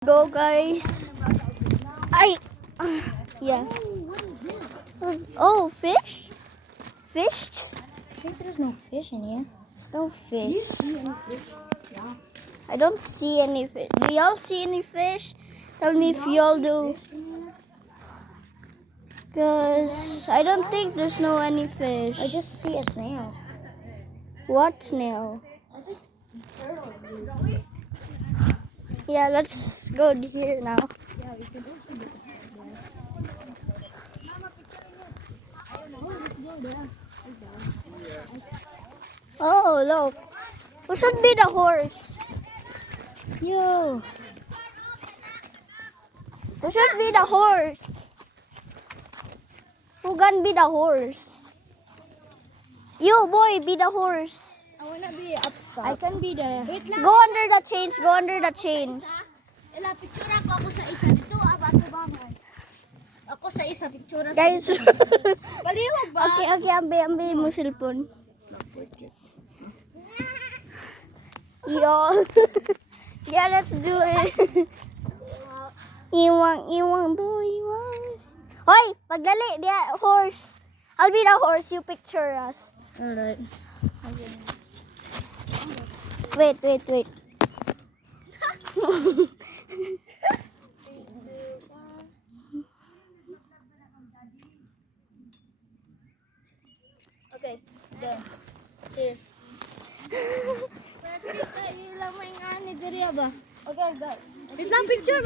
Go guys. I yeah. Oh, fish? Fish? I think there's no fish in here. There's no fish. Yeah. I don't see any fish. Do y'all see any fish? Tell me if y'all do. Cause I don't think there's no any fish. I just see a snail. What snail? Yeah, let's go here now. Yeah, we can also do Oh, look. Who should be the horse? You. Who should be the horse? Who can be the horse? You, boy, be the horse. I wanna be upstart. I can be the... Wait lang. Go under the chains. Go under the chains. Ela, picture ako sa isa. Dito, abato bangon. Ako sa isa, picture sa Guys. isa. Paliwag ba? Okay, ambil mo cellphone. Yo. Yeah, let's do it. Iwang to, iwang. Hoy, pagdali, dia horse. I'll be the horse, you picture us. Alright. Wait. Okay, then. Here. Ilang may ngani diri ba? Okay, go. Wait lang, picture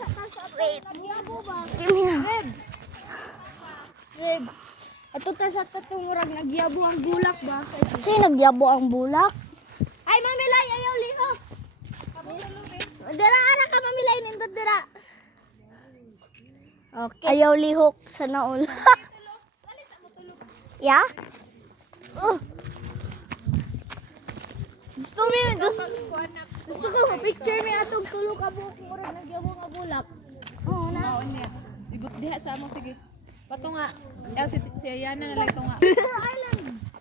sa taas. Wait. Nagyabo ba? Give me a... Reb. Ato ta sa tatungurag nagyabo ang bulak ba? Sino nagyabo ang bulak? Ay, mamilay ayaw lihok. Dara ara ka mamilay nindot dira. Okay. Ayaw lihok sa naol. Yeah? Gusto ko ma-picture mi atong tulo ka buok murag nagyabo nga bulak. Oo na. niya. Ibut diha sa mo sige. Pato nga. Si Ayana na lang ito nga.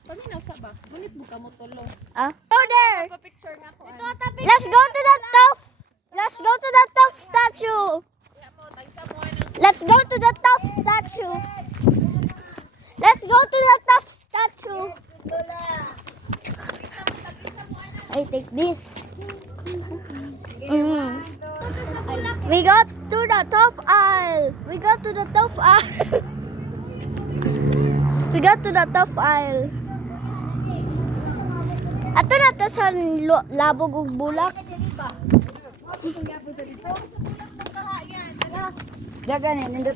Paminaw sa ba? Gunit mo ka mo tulo. Go there. Pa-picture nga ko. Let's go to the top. Let's go to the top statue. Let's go to the top statue. Let's go to the top statue. I take this. We got to the top aisle. We got to the top aisle. We got to the top aisle. Ato na to sa labog ug bulak. Dagan nindot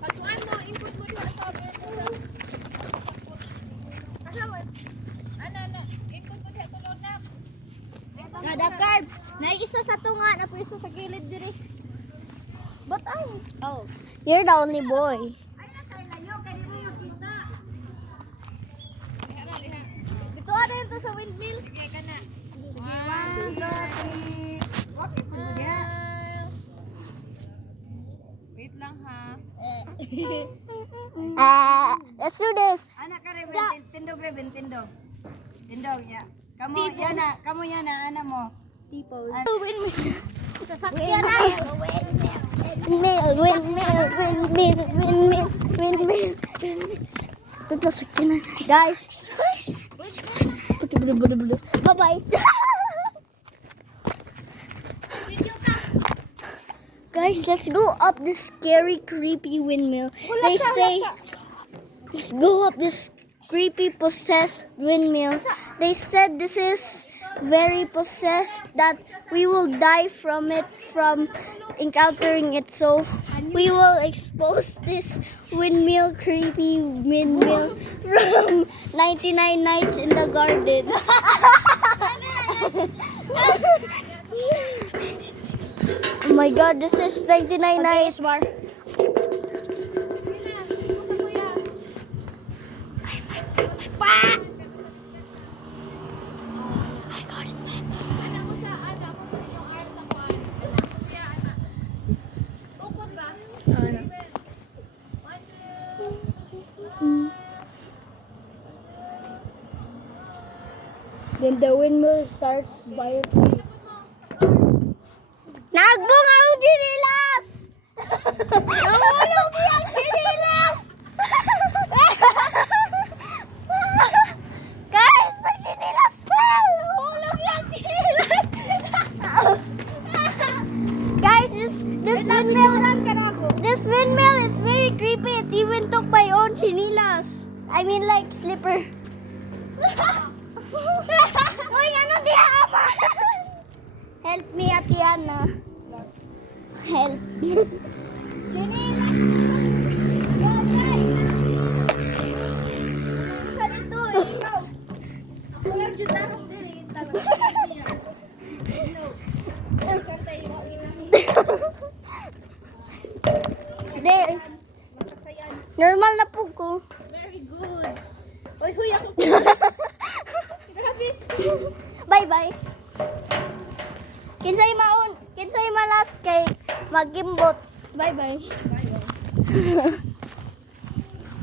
Patuan mo, input mo diha sa Ano, input mo diha tulo na. Kada card. Naisa sa tunga na pwesto sa kilid diri. But ay. Oh. You're the only boy. Dito ada ito sa windmill. Okay ka na. Wait lang ha. Let's do this. Anak ka rin, tindog rin, tindog. Tindog, ya. Kamu yana, anak mo. Sasakyan na. Windmill. Ito sa kinan. Guys. Bye-bye. Guys, let's go up this scary, creepy windmill. They say, let's go up this creepy, possessed windmill. They said this is very possessed, that we will die from it, from encountering it. So we will expose this windmill, creepy windmill from 99 Nights in the Garden. Oh my god, this is 99 Nights. Then the windmill starts vibrating. Nagbong ang chinilas! Nahulog yung chinilas! Guys, may chinilas fell! Nahulog yung chinilas! Guys, this windmill is very creepy. It even took my own chinilas. I mean like slipper. Uy, ano di ama? Help me, Atiana. Help. Chinilas! Oh, guys! Isa dito, ikaw. Ako lang dyan darong din. There. Normal na po ko. Very good. Uy, huy ako. Bye-bye. Kinsay malas kay magimbot. Bye-bye.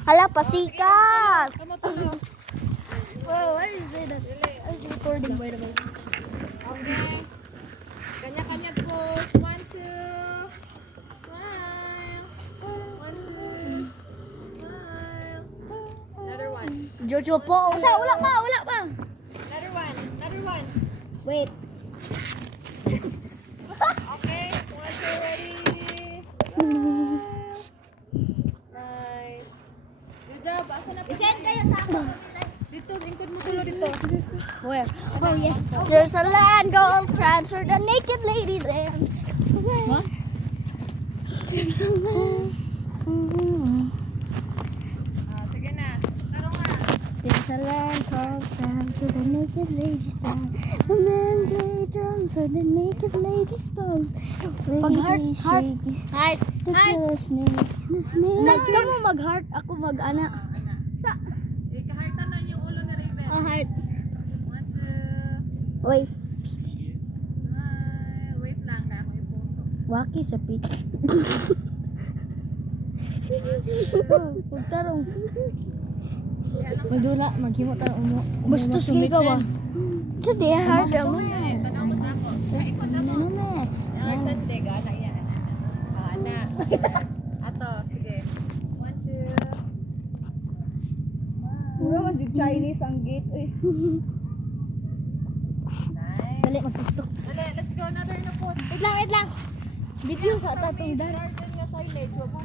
Hala, pasikat. Kamu tuloy. Wow, why did you say that? I was recording, by the way. Okay. Kanya-kanya pose. 1, 2. Smile. 1, 2. Smile. Another one. Jojo po. Wala pa. Another one. Another one. Wait. Okay. 1, 2, ready. Smile. Nice. Good job. Asa na pa? Send kayo sa ako. Dito, lingkod mo tulo dito. Where? Oh, yes. There's a land called France where the naked lady lands. What? There's a land. Sige na. Taro nga. There's a land called France where the naked lady stands. The men play drums where the naked lady spawns. Heart. The pillow snake. The snake. Kamu mag-heart, ako mag-ana. Ikahartan na yung ulo ni Raven. Oh, heart. 1, 2. Wait. Smile. Wait lang. Kaya ako yung photo. Waki sa pitch. Pagtarong. Magdula, maghimo tarong umo. Bastos kay ka ba? Ito di hard mo. Tanaw mo sa ako. Kaikot na mo. Ang Sunday, gana yan. Ana. Ato, sige. 1, 2. Puro man yung Chinese ang gate. Eh. Nice. Dali, mag-tiktok. Dali, let's go. Another na po. Wait lang. Video sa tatong dance. Garden nga silage. Wag mo